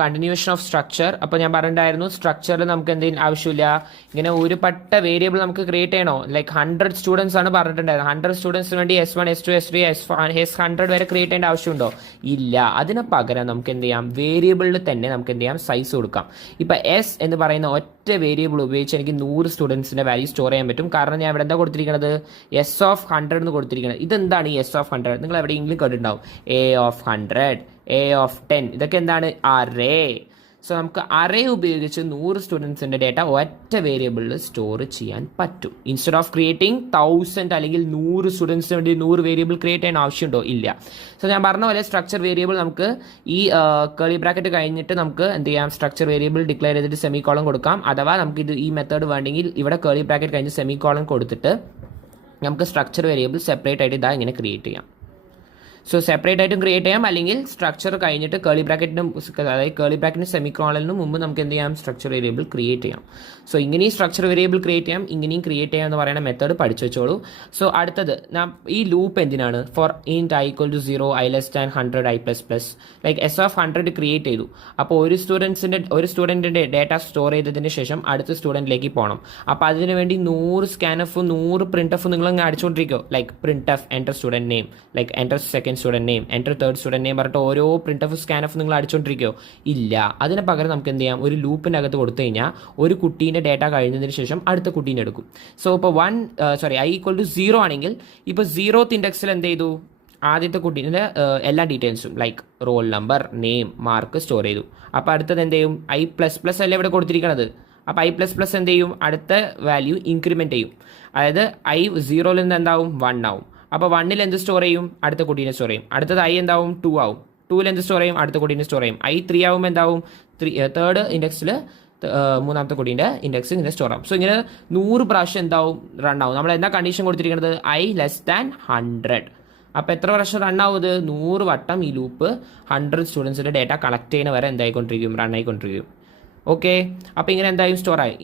Continuation of structure. അപ്പോൾ ഞാൻ പറഞ്ഞിട്ടുണ്ടായിരുന്നു സ്ട്രക്ചറിൽ നമുക്ക് എന്തെങ്കിലും ആവശ്യമില്ല, ഇങ്ങനെ ഒരു പട്ട വേരിയബിൾ നമുക്ക് ക്രിയേറ്റ് ചെയ്യണോ, ലൈക്ക് 100 സ്റ്റുഡൻസ് ആണ് പറഞ്ഞിട്ടുണ്ടായിരുന്നത്. 100 സ്റ്റുഡൻസിന് വേണ്ടി S1 S2 S3 S100 വരെ ക്രിയേറ്റ് ചെയ്യേണ്ട ആവശ്യമുണ്ടോ? ഇല്ല. അതിന് പകരം നമുക്ക് എന്ത് ചെയ്യാം, വേരിയബിളിൽ തന്നെ നമുക്ക് എന്ത് ചെയ്യാം, സൈസ് കൊടുക്കാം. ഇപ്പോൾ S എന്ന് പറയുന്ന ഒറ്റ വേരിയബിൾ ഉപയോഗിച്ച് എനിക്ക് 100 സ്റ്റുഡൻസിൻ്റെ വാല്യൂ സ്റ്റോർ ചെയ്യാൻ പറ്റും. കാരണം ഞാൻ ഇവിടെ എന്താ കൊടുത്തിരിക്കുന്നത്, S(100) എന്ന് കൊടുത്തിരിക്കുന്നത്. ഇതെന്താണ് ഈ S(100)? നിങ്ങൾ എവിടെയെങ്കിലും കേട്ടിട്ടുണ്ടാവും A(100), A(10). ഇതൊക്കെ എന്താണ്, അറേ. സോ നമുക്ക് അറേ ഉപയോഗിച്ച് 100 സ്റ്റുഡൻസിൻ്റെ ഡേറ്റ ഒറ്റ വേരിയബിളിൽ സ്റ്റോർ ചെയ്യാൻ പറ്റും. ഇൻസ്റ്റെഡ് ഓഫ് ക്രിയേറ്റിംഗ് 1000 അല്ലെങ്കിൽ 100 സ്റ്റുഡൻസിന് വേണ്ടി 100 വേരിയബിൾ ക്രിയേറ്റ് ചെയ്യാൻ ആവശ്യമുണ്ടോ? ഇല്ല. സോ ഞാൻ പറഞ്ഞ പോലെ സ്ട്രക്ചർ വേരിയബിൾ നമുക്ക് ഈ കേളി ബ്രാക്കറ്റ് കഴിഞ്ഞിട്ട് നമുക്ക് എന്ത് ചെയ്യാം, സ്ട്രക്ചർ വേരിയബിൾ ഡിക്ലെയർ ചെയ്തിട്ട് സെമിക്കോളൻ കൊടുക്കാം. അഥവാ നമുക്ക് ഇത് ഈ മെത്തേഡ് വേണമെങ്കിൽ ഇവിടെ കേളി ബ്രാക്കറ്റ് കഴിഞ്ഞ് സെമിക്കോളൻ കൊടുത്തിട്ട് നമുക്ക് സ്ട്രക്ചർ വേരിയബിൾ സെപ്പറേറ്റ് ആയിട്ട് ഇതാ ഇങ്ങനെ ക്രിയേറ്റ് ചെയ്യാം. സോ സെപ്പറേറ്റ് ആയിട്ടും ക്രിയേറ്റ് ചെയ്യാം, അല്ലെങ്കിൽ സ്ട്രക്ചർ കഴിഞ്ഞിട്ട് കേളി ബ്രാക്കറ്റിനും അതായത് കേളി ബ്രാക്കറ്റിനും സെമിക്കോളനും മുമ്പ് നമുക്ക് എന്ത് ചെയ്യാം, സ്ട്രക്ചർ വേരിയബിൾ ക്രിയേറ്റ് ചെയ്യാം. സോ ഇങ്ങനെയും സ്ട്രക്ചർ വേരിയബിൾ ക്രിയേറ്റ് ചെയ്യാം, ഇങ്ങനെയും ക്രിയേറ്റ് ചെയ്യാം എന്ന് പറയുന്ന മെത്തേഡ് പഠിച്ചു വെച്ചോളൂ. സോ അടുത്തത് ഈ ലൂപ്പ് എന്തിനാണ്, for int i = 0 i less than 100 i++, like S(100) create ചെയ്തു. അപ്പോൾ ഒരു സ്റ്റുഡൻറ്റിൻ്റെ ഡേറ്റ സ്റ്റോർ ചെയ്തതിന് ശേഷം അടുത്ത സ്റ്റുഡൻറ്റിലേക്ക് പോകണം. അപ്പോൾ അതിന് വേണ്ടി 100 scanf 100 printf നിങ്ങൾ അങ്ങ് അടിച്ചുകൊണ്ടിരിക്കുമോ, like printf enter student name, like enter second student name, enter third student name പറഞ്ഞിട്ട് ഓരോ printf scanf നിങ്ങൾ അടിച്ചുകൊണ്ടിരിക്കുമോ? ഇല്ല. അതിന് പകരം നമുക്ക് എന്ത് ചെയ്യാം, ഒരു ലൂപ്പിൻ്റെ അകത്ത് കൊടുത്തു കഴിഞ്ഞാൽ ഒരു കുട്ടീൻ്റെ ഡേറ്റ കഴിഞ്ഞതിന് ശേഷം അടുത്ത കുട്ടീനെ എടുക്കും. സോ ഇപ്പോൾ i = 0 ആണെങ്കിൽ ഇപ്പോൾ 0th ഇൻഡെക്സിൽ എന്ത് ചെയ്തു, ആദ്യത്തെ കുട്ടീൻ്റെ എല്ലാ ഡീറ്റെയിൽസും like roll number, name, mark store ചെയ്തു. അപ്പോൾ അടുത്തത് എന്ത് ചെയ്യും, i++ അല്ലേ ഇവിടെ കൊടുത്തിരിക്കുന്നത്. അപ്പോൾ i++ എന്ത് ചെയ്യും, അടുത്ത വാല്യൂ ഇൻക്രിമെൻറ്റ് ചെയ്യും. അതായത് i 0ൽ നിന്ന് എന്താവും, 1 ആവും. അപ്പോൾ 1ൽ എന്ത് സ്റ്റോർ ചെയ്യും, അടുത്ത കുട്ടീനെ സ്റ്റോർ ചെയ്യും. അടുത്തത് i എന്താവും, 2 ആവും. 2ൽ എന്ത് സ്റ്റോർ ചെയ്യും, അടുത്ത കുട്ടീനെ സ്റ്റോർ ചെയ്യും. i 3 ആവുമ്പോൾ എന്താവും, തേർഡ് ഇൻഡെക്സിൽ മൂന്നാമത്തെ കുട്ടീൻ്റെ ഇൻഡെക്സ് ഇങ്ങനെ സ്റ്റോർ ആവും. സോ ഇങ്ങനെ 100 പ്രാവശ്യം എന്താവും, റൺ ആവും. നമ്മൾ എന്താ കണ്ടീഷൻ കൊടുത്തിരിക്കുന്നത്, i less than 100. അപ്പോൾ എത്ര പ്രാവശ്യം റൺ ആവും, 100 വട്ടം ഈ ലൂപ്പ് 100 സ്റ്റുഡൻസിൻ്റെ ഡേറ്റ കളക്ട് ചെയ്യുന്ന വരെ എന്തായിക്കൊണ്ടിരിക്കും, റൺ ആയിക്കൊണ്ടിരിക്കും. ഓക്കെ. അപ്പോൾ ഇങ്ങനെ എന്തായാലും സ്റ്റോർ ആയി.